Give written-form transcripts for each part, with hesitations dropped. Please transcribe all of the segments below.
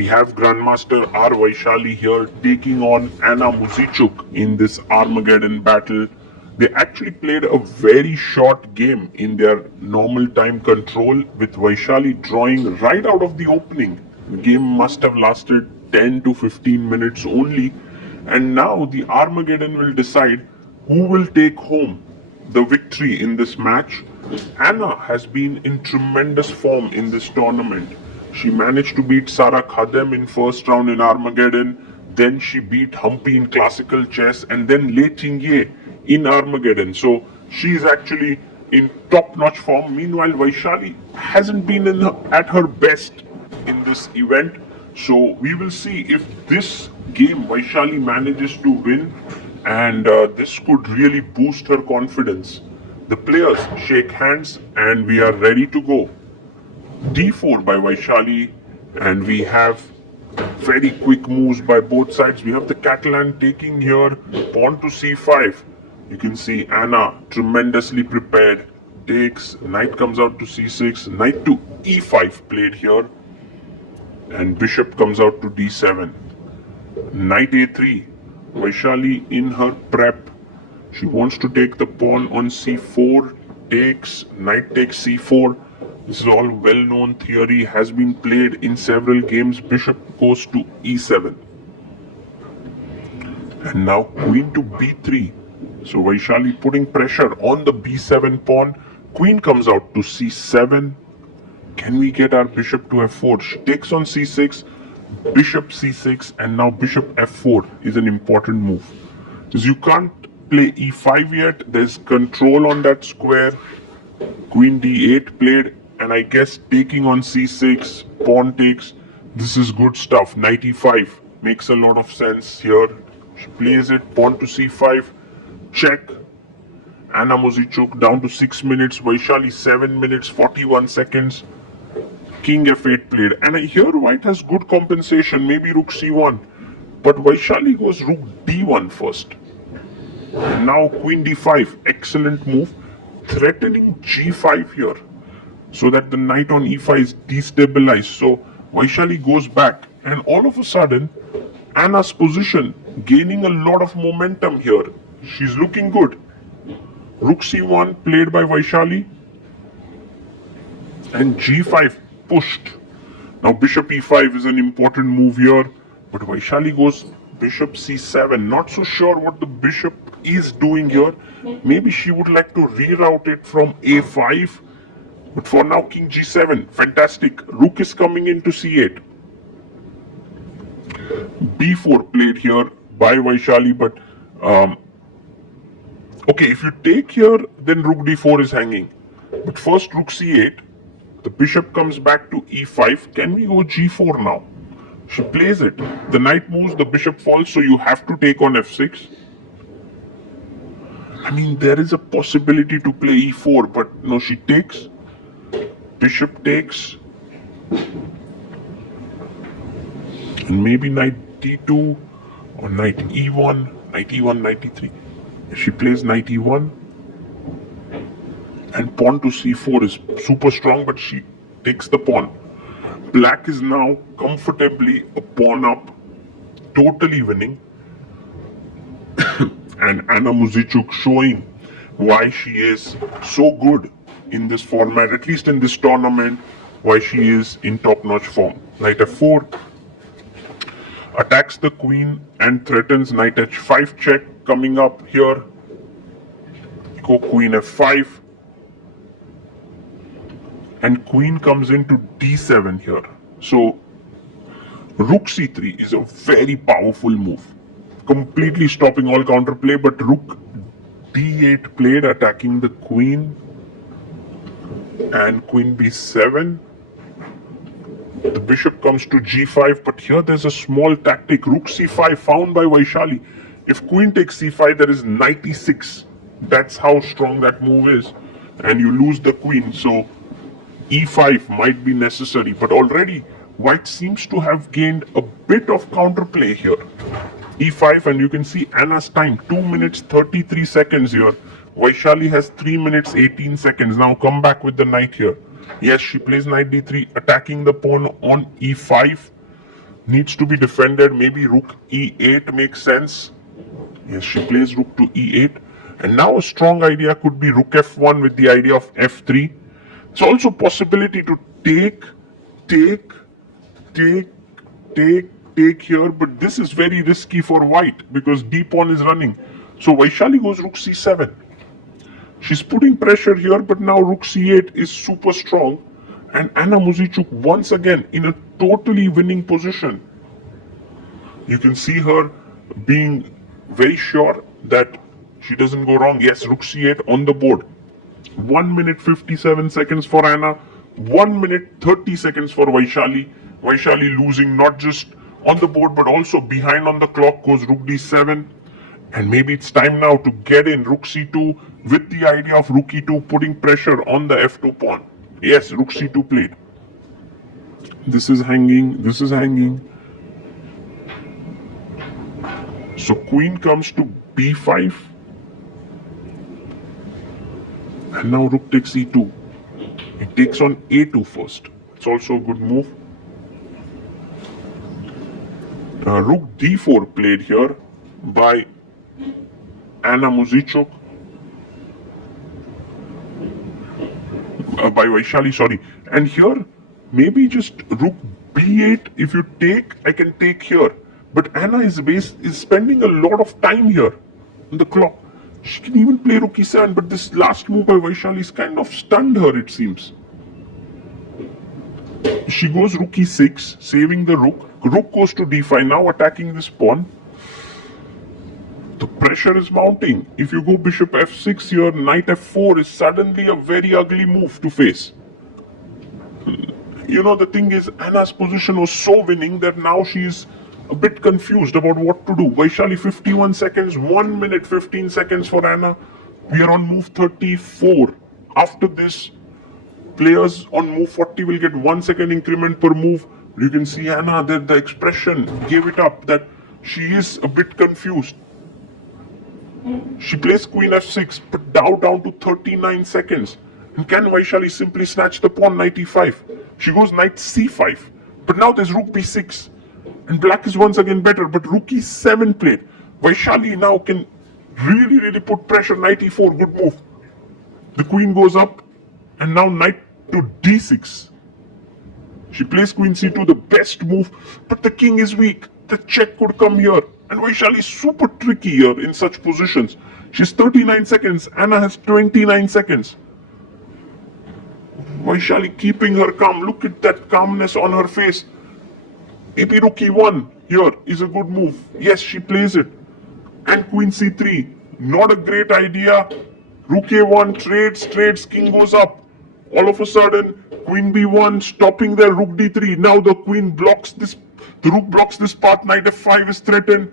We have Grandmaster R. Vaishali here taking on Anna Muzychuk in this Armageddon battle. They actually played a very short game in their normal time control, with Vaishali drawing right out of the opening. The game must have lasted 10 to 15 minutes only, and now the Armageddon will decide who will take home the victory in this match. Anna has been in tremendous form in this tournament. She managed to beat Sarah Khadem in first round in Armageddon. Then she beat Humpy in classical chess, and then Lei Chingye in Armageddon. So she is actually in top-notch form. Meanwhile, Vaishali hasn't been at her best in this event. So we will see if this game Vaishali manages to win, and this could really boost her confidence. The players shake hands and we are ready to go. D4 by Vaishali, and we have very quick moves by both sides. We have the Catalan taking here, pawn to c5. You can see Anna tremendously prepared, takes, knight comes out to c6, knight to e5 played here, and bishop comes out to d7. Knight a3, Vaishali in her prep. She wants to take the pawn on c4, takes, knight takes c4. This is all well-known theory, has been played in several games. Bishop goes to e7. And now queen to b3. So Vaishali putting pressure on the b7 pawn. Queen comes out to c7. Can we get our bishop to f4? She takes on c6, bishop c6, and now bishop f4 is an important move. Because you can't play e5 yet. There's control on that square. Queen d8 played, and I guess taking on c6, pawn takes. This is good stuff. Knight e5 makes a lot of sense here. She plays it, pawn to c5, check. Anna Muzychuk down to 6 minutes, Vaishali 7 minutes 41 seconds. King f8 played, and here white has good compensation, maybe rook c1, but Vaishali goes rook d1 first. And now queen d5, excellent move, threatening g5 here, so that the knight on e5 is destabilized. So Vaishali goes back, and all of a sudden Anna's position gaining a lot of momentum here. She's looking good. Rook c1 played by Vaishali, and g5 pushed. Now bishop e5 is an important move here, but Vaishali goes bishop c7. Not so sure what the bishop is doing here. Maybe she would like to reroute it from a5, but for now king g7. Fantastic. Rook is coming into c8. b4 played here by Vaishali, but okay, if you take here, then rook d4 is hanging. But first rook c8. The bishop comes back to e5. Can we go g4 now? She plays it. The knight moves, the bishop falls, so you have to take on f6. I mean, there is a possibility to play e4, but no, she takes. Bishop takes. And maybe knight d2 or knight e1, knight e1, knight e3. She plays knight e1. And pawn to c4 is super strong, but she takes the pawn. Black is now comfortably a pawn up, totally winning. And Anna Muzychuk showing why she is so good in this format, at least in this tournament, why she is in top-notch form. Knight f4 attacks the queen and threatens knight h5 check coming up here. Go queen f5. And queen comes into d7 here. So rook c3 is a very powerful move, completely stopping all counterplay, but rook d8 played, attacking the queen, and queen b7. The bishop comes to g5, but here there's a small tactic. Rook c5 found by Vaishali. If queen takes c5, there is knight e6. That's how strong that move is, and you lose the queen. So e5 might be necessary, but already white seems to have gained a bit of counterplay here. e5, and you can see Anna's time, 2 minutes 33 seconds here. Vaishali has 3 minutes 18 seconds. Now come back with the knight here. Yes, she plays knight d3, attacking the pawn on e5. needs to be defended. Maybe rook e8 makes sense. Yes, she plays rook to e8. And now a strong idea could be rook f1 with the idea of f3. It's also possibility to take, take, take here, but this is very risky for white because d pawn is running. So Vaishali goes rook c7. She's putting pressure here, but now rook c8 is super strong. And Anna Muzychuk once again in a totally winning position. You can see her being very sure that she doesn't go wrong. Yes, rook c8 on the board. 1 minute 57 seconds for Anna. 1 minute 30 seconds for Vaishali. Vaishali losing not just on the board but also behind on the clock goes rook d7. And maybe it's time now to get in rook c2 with the idea of rook e2 putting pressure on the f2 pawn. Yes, rook c2 played. This is hanging, this is hanging. So queen comes to b5. And now rook takes e2. It takes on a2 first. It's also a good move. Rook d4 played here by Anna Muzychuk. By Vaishali, sorry. And here, maybe just rook b8. If you take, I can take here. But Anna is spending a lot of time here on the clock. She can even play rook e7, but this last move by Vaishali is kind of stunned her, it seems. She goes rook e6, saving the rook. Rook goes to d5, now attacking this pawn. The pressure is mounting. If you go bishop f6 here, knight f4 is suddenly a very ugly move to face. You know, the thing is, Anna's position was so winning that now she is a bit confused about what to do. Vaishali 51 seconds, 1 minute 15 seconds for Anna. We are on move 34. After this, players on move 40 will get 1 second increment per move. You can see Anna, that the expression gave it up, that she is a bit confused. She plays queen f6, but now down to 39 seconds. And can Vaishali simply snatch the pawn? Knight e5. She goes knight c5. But now there's rook b6. And black is once again better, but rook e7 played. Vaishali now can really put pressure. Knight e4, good move. The queen goes up, and now knight to d6. She plays queen c2, the best move, but the king is weak. The check could come here. And Vaishali is super tricky here in such positions. She's 39 seconds. Anna has 29 seconds. Vaishali keeping her calm. Look at that calmness on her face. Maybe rook e1 here is a good move. Yes, she plays it. And queen c3. Not a great idea. Rook a1 trades, king goes up. All of a sudden, queen b1 stopping there, rook d3. Now the queen blocks this, the rook blocks this path, knight f5 is threatened.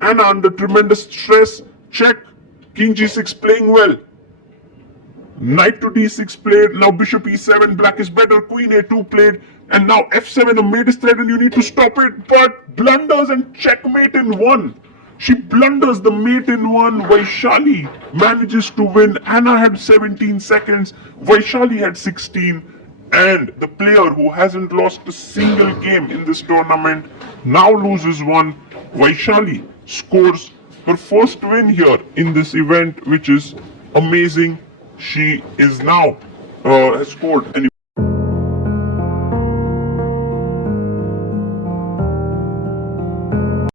Anna under tremendous stress, check. King g6 playing well. Knight to d6 played, now bishop e7, black is better, queen a2 played, and now f7, a mate is threatened, you need to stop it, but blunders and checkmate in one. She blunders the mate in one. Vaishali manages to win. Anna had 17 seconds, Vaishali had 16, and the player who hasn't lost a single game in this tournament now loses one. Vaishali scores her first win here in this event, which is amazing. She is now has scored an